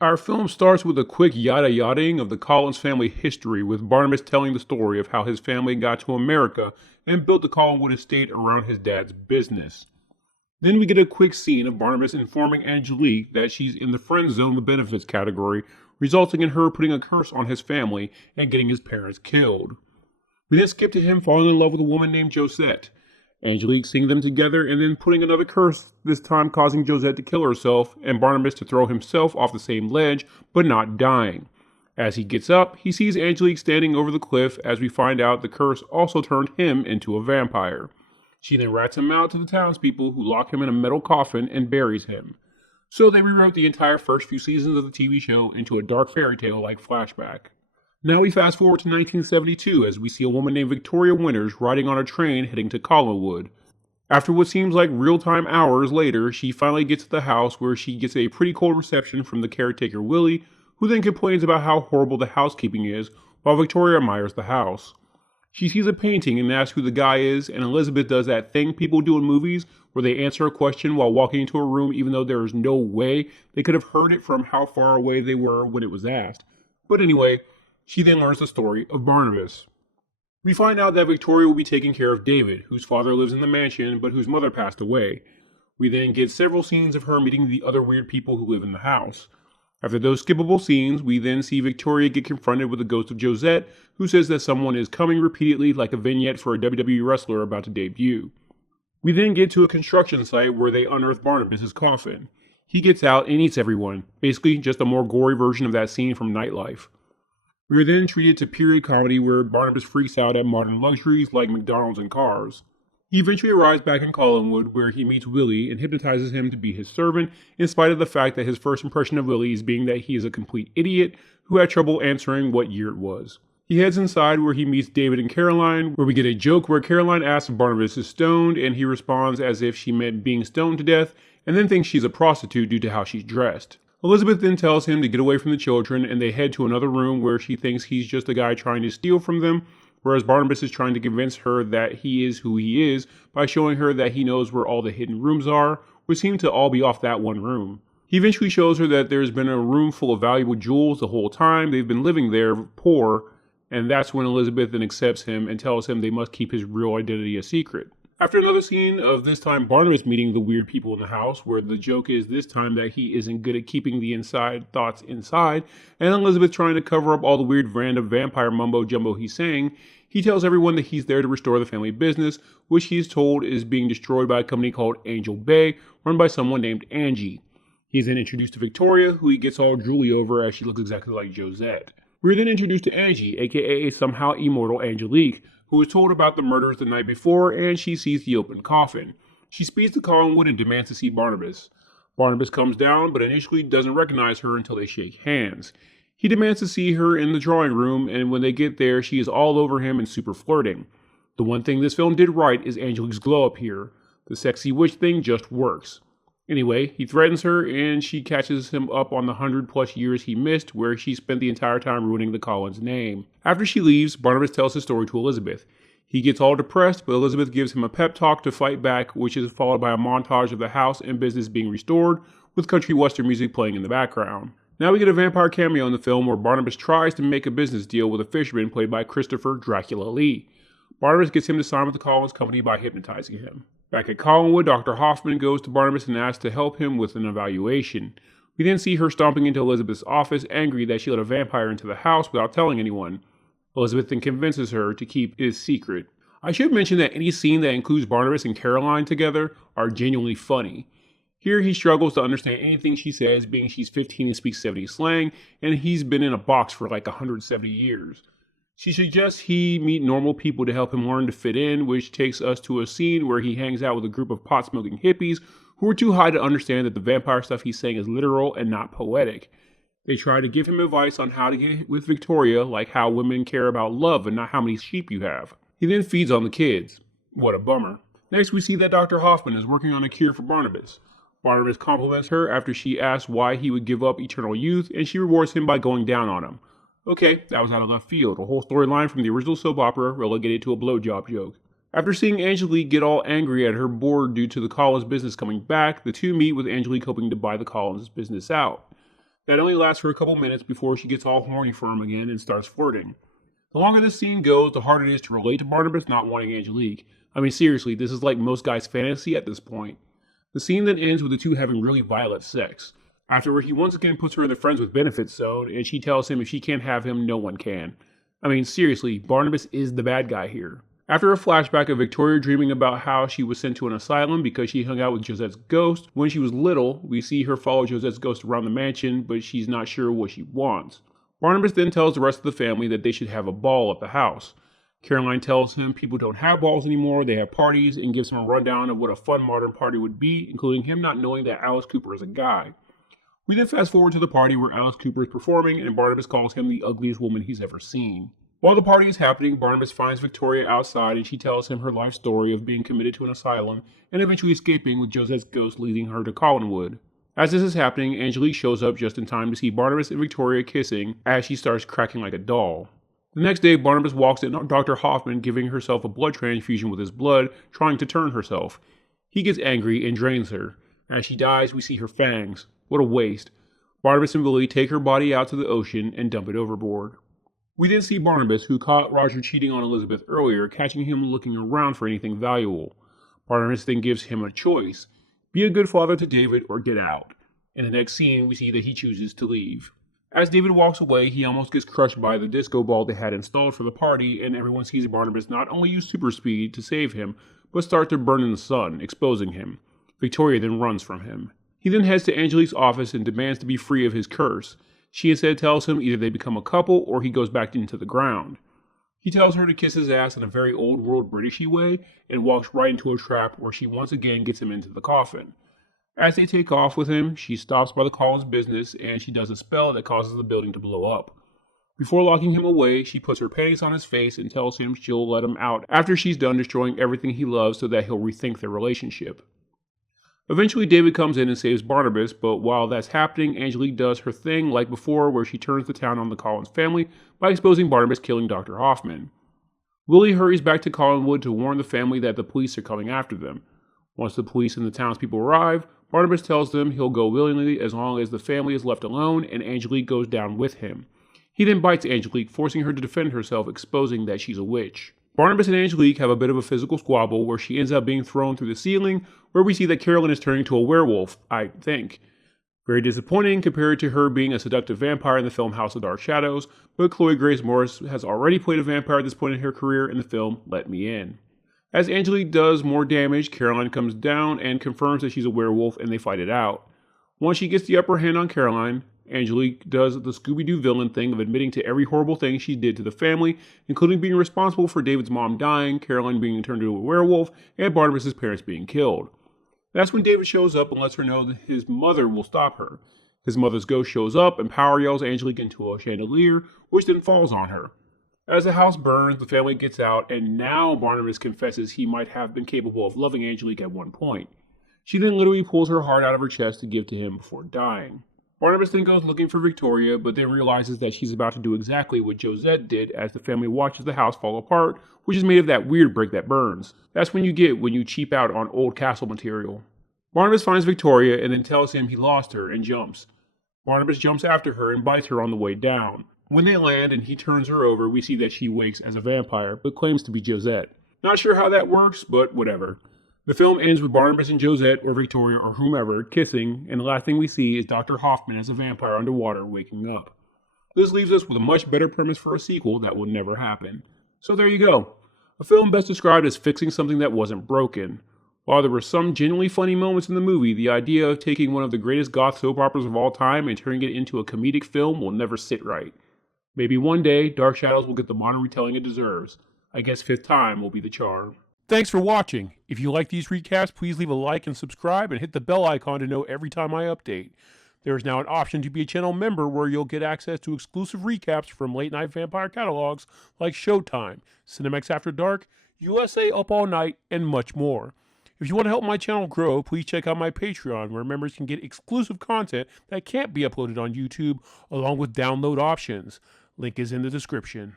Our film starts with a quick yada-yadaing of the Collins family history, with Barnabas telling the story of how his family got to America and built the Collinwood estate around his dad's business. Then we get a quick scene of Barnabas informing Angelique that she's in the friend zone the benefits category, resulting in her putting a curse on his family and getting his parents killed. We then skip to him falling in love with a woman named Josette. Angelique seeing them together and then putting another curse, this time causing Josette to kill herself and Barnabas to throw himself off the same ledge, but not dying. As he gets up, he sees Angelique standing over the cliff as we find out the curse also turned him into a vampire. She then rats him out to the townspeople who lock him in a metal coffin and buries him. So they rewrote the entire first few seasons of the TV show into a dark fairy tale like flashback. Now we fast forward to 1972 as we see a woman named Victoria Winters riding on a train heading to Collinwood. After what seems like real-time hours later, she finally gets to the house where she gets a pretty cold reception from the caretaker Willie, who then complains about how horrible the housekeeping is while Victoria admires the house. She sees a painting and asks who the guy is, and Elizabeth does that thing people do in movies where they answer a question while walking into a room even though there is no way they could have heard it from how far away they were when it was asked. But anyway, she then learns the story of Barnabas. We find out that Victoria will be taking care of David, whose father lives in the mansion but whose mother passed away. We then get several scenes of her meeting the other weird people who live in the house. After those skippable scenes, we then see Victoria get confronted with the ghost of Josette, who says that someone is coming repeatedly like a vignette for a WWE wrestler about to debut. We then get to a construction site where they unearth Barnabas' coffin. He gets out and eats everyone, basically just a more gory version of that scene from Nightlife. We are then treated to period comedy where Barnabas freaks out at modern luxuries like McDonald's and cars. He eventually arrives back in Collinwood where he meets Willie and hypnotizes him to be his servant in spite of the fact that his first impression of Willie is being that he is a complete idiot who had trouble answering what year it was. He heads inside where he meets David and Caroline, where we get a joke where Caroline asks if Barnabas is stoned and he responds as if she meant being stoned to death and then thinks she's a prostitute due to how she's dressed. Elizabeth then tells him to get away from the children and they head to another room where she thinks he's just a guy trying to steal from them, whereas Barnabas is trying to convince her that he is who he is by showing her that he knows where all the hidden rooms are, which seem to all be off that one room. He eventually shows her that there's been a room full of valuable jewels the whole time they've been living there poor, and that's when Elizabeth then accepts him and tells him they must keep his real identity a secret. After another scene of this time Barnabas meeting the weird people in the house, where the joke is this time that he isn't good at keeping the inside thoughts inside, and Elizabeth trying to cover up all the weird random vampire mumbo jumbo he's saying, he tells everyone that he's there to restore the family business, which he's told is being destroyed by a company called Angel Bay, run by someone named Angie. He's then introduced to Victoria, who he gets all drooly over as she looks exactly like Josette. We're then introduced to Angie, aka a somehow immortal Angelique, who is told about the murders the night before and she sees the open coffin. She speeds to Collinwood and demands to see Barnabas. Barnabas comes down but initially doesn't recognize her until they shake hands. He demands to see her in the drawing room and when they get there she is all over him and super flirting. The one thing this film did right is Angelique's glow up here. The sexy witch thing just works. Anyway, he threatens her and she catches him up on the 100+ years he missed where she spent the entire time ruining the Collins name. After she leaves, Barnabas tells his story to Elizabeth. He gets all depressed, but Elizabeth gives him a pep talk to fight back, which is followed by a montage of the house and business being restored, with country western music playing in the background. Now we get a vampire cameo in the film where Barnabas tries to make a business deal with a fisherman played by Christopher Dracula Lee. Barnabas gets him to sign with the Collins company by hypnotizing him. Back at Collinwood, Dr. Hoffman goes to Barnabas and asks to help him with an evaluation. We then see her stomping into Elizabeth's office, angry that she let a vampire into the house without telling anyone. Elizabeth then convinces her to keep his secret. I should mention that any scene that includes Barnabas and Caroline together are genuinely funny. Here he struggles to understand anything she says, being she's 15 and speaks 70s slang, and he's been in a box for like 170 years. She suggests he meet normal people to help him learn to fit in, which takes us to a scene where he hangs out with a group of pot-smoking hippies who are too high to understand that the vampire stuff he's saying is literal and not poetic. They try to give him advice on how to get with Victoria, like how women care about love and not how many sheep you have. He then feeds on the kids. What a bummer. Next we see that Dr. Hoffman is working on a cure for Barnabas. Barnabas compliments her after she asks why he would give up eternal youth, and she rewards him by going down on him. Okay, that was out of left field, a whole storyline from the original soap opera relegated to a blowjob joke. After seeing Angelique get all angry at her board due to the Collins business coming back, the two meet with Angelique hoping to buy the Collins business out. That only lasts for a couple minutes before she gets all horny for him again and starts flirting. The longer this scene goes, the harder it is to relate to Barnabas not wanting Angelique. I mean, seriously, this is like most guys' fantasy at this point. The scene then ends with the two having really violent sex. Afterward, he once again puts her in the friends with benefits zone, and she tells him if she can't have him, no one can. I mean, seriously, Barnabas is the bad guy here. After a flashback of Victoria dreaming about how she was sent to an asylum because she hung out with Josette's ghost, when she was little, we see her follow Josette's ghost around the mansion, but she's not sure what she wants. Barnabas then tells the rest of the family that they should have a ball at the house. Caroline tells him people don't have balls anymore, they have parties, and gives him a rundown of what a fun modern party would be, including him not knowing that Alice Cooper is a guy. We then fast forward to the party where Alice Cooper is performing, and Barnabas calls him the ugliest woman he's ever seen. While the party is happening, Barnabas finds Victoria outside and she tells him her life story of being committed to an asylum and eventually escaping with Josette's ghost leading her to Collinwood. As this is happening, Angelique shows up just in time to see Barnabas and Victoria kissing as she starts cracking like a doll. The next day, Barnabas walks in Dr. Hoffman giving herself a blood transfusion with his blood, trying to turn herself. He gets angry and drains her. As she dies, we see her fangs. What a waste. Barnabas and Willie take her body out to the ocean and dump it overboard. We then see Barnabas, who caught Roger cheating on Elizabeth earlier, catching him looking around for anything valuable. Barnabas then gives him a choice. Be a good father to David or get out. In the next scene, we see that he chooses to leave. As David walks away, he almost gets crushed by the disco ball they had installed for the party, and everyone sees Barnabas not only use super speed to save him, but start to burn in the sun, exposing him. Victoria then runs from him. He then heads to Angelique's office and demands to be free of his curse. She instead tells him either they become a couple or he goes back into the ground. He tells her to kiss his ass in a very old world Britishy way and walks right into a trap where she once again gets him into the coffin. As they take off with him, she stops by the Collins business and she does a spell that causes the building to blow up. Before locking him away, she puts her panties on his face and tells him she'll let him out after she's done destroying everything he loves so that he'll rethink their relationship. Eventually, David comes in and saves Barnabas, but while that's happening, Angelique does her thing like before where she turns the town on the Collins family by exposing Barnabas killing Dr. Hoffman. Willie hurries back to Collinwood to warn the family that the police are coming after them. Once the police and the townspeople arrive, Barnabas tells them he'll go willingly as long as the family is left alone, and Angelique goes down with him. He then bites Angelique, forcing her to defend herself, exposing that she's a witch. Barnabas and Angelique have a bit of a physical squabble where she ends up being thrown through the ceiling, where we see that Carolyn is turning into a werewolf, I think. Very disappointing compared to her being a seductive vampire in the film House of Dark Shadows, but Chloe Grace Moretz has already played a vampire at this point in her career in the film Let Me In. As Angelique does more damage, Caroline comes down and confirms that she's a werewolf and they fight it out. Once she gets the upper hand on Caroline, Angelique does the Scooby-Doo villain thing of admitting to every horrible thing she did to the family, including being responsible for David's mom dying, Caroline being turned into a werewolf, and Barnabas' parents being killed. That's when David shows up and lets her know that his mother will stop her. His mother's ghost shows up and power yells Angelique into a chandelier, which then falls on her. As the house burns, the family gets out, and now Barnabas confesses he might have been capable of loving Angelique at one point. She then literally pulls her heart out of her chest to give to him before dying. Barnabas then goes looking for Victoria, but then realizes that she's about to do exactly what Josette did as the family watches the house fall apart, which is made of that weird brick that burns. That's when you cheap out on old castle material. Barnabas finds Victoria and then tells him he lost her and jumps. Barnabas jumps after her and bites her on the way down. When they land and he turns her over, we see that she wakes as a vampire, but claims to be Josette. Not sure how that works, but whatever. The film ends with Barnabas and Josette, or Victoria, or whomever, kissing, and the last thing we see is Dr. Hoffman as a vampire underwater waking up. This leaves us with a much better premise for a sequel that will never happen. So there you go. A film best described as fixing something that wasn't broken. While there were some genuinely funny moments in the movie, the idea of taking one of the greatest goth soap operas of all time and turning it into a comedic film will never sit right. Maybe one day, Dark Shadows will get the modern retelling it deserves. I guess fifth time will be the charm. Thanks for watching. If you like these recaps, please leave a like and subscribe and hit the bell icon to know every time I update. There is now an option to be a channel member where you'll get access to exclusive recaps from late night vampire catalogs like Showtime, Cinemax After Dark, USA Up All Night, and much more. If you want to help my channel grow, please check out my Patreon where members can get exclusive content that can't be uploaded on YouTube along with download options. Link is in the description.